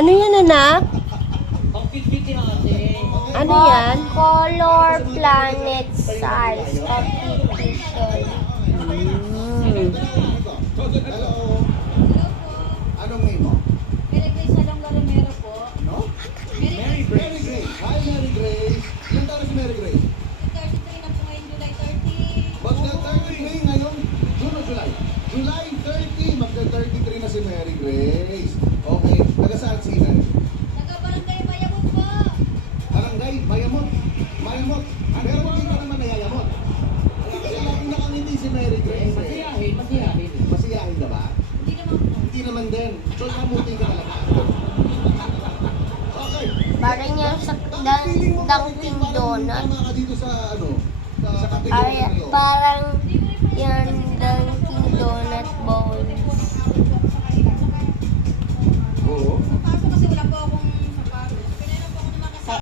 Ano yan, anak? Ano yan? Color planet size competition. Hmm. Hello. Anong name mo? Mary Grace Salonga Romero po. No? Mary Grace. Hi, Mary Grace. Ilan taon na si Mary Grace? 33 na po ngayon, July 30. Magka-33 ngayon. June o July? July 30. Magka-33 na si Mary Grace. Okay. Taga saan si Mary? Taga-barangay Bayamon po. Barangay, Bayamot. Mayamot. Pero hindi ka naman nayayamot. Kaya lagi nakangiti si Mary Grace. Masiyahin. Masiyahin na ba? Hindi naman po. Hindi naman din. So, namuti ka talaga. Okay. Parang yan sa Dunkin' Donut. Tama ka dito sa ano? Sa Ay, kategorya na yun. parang yan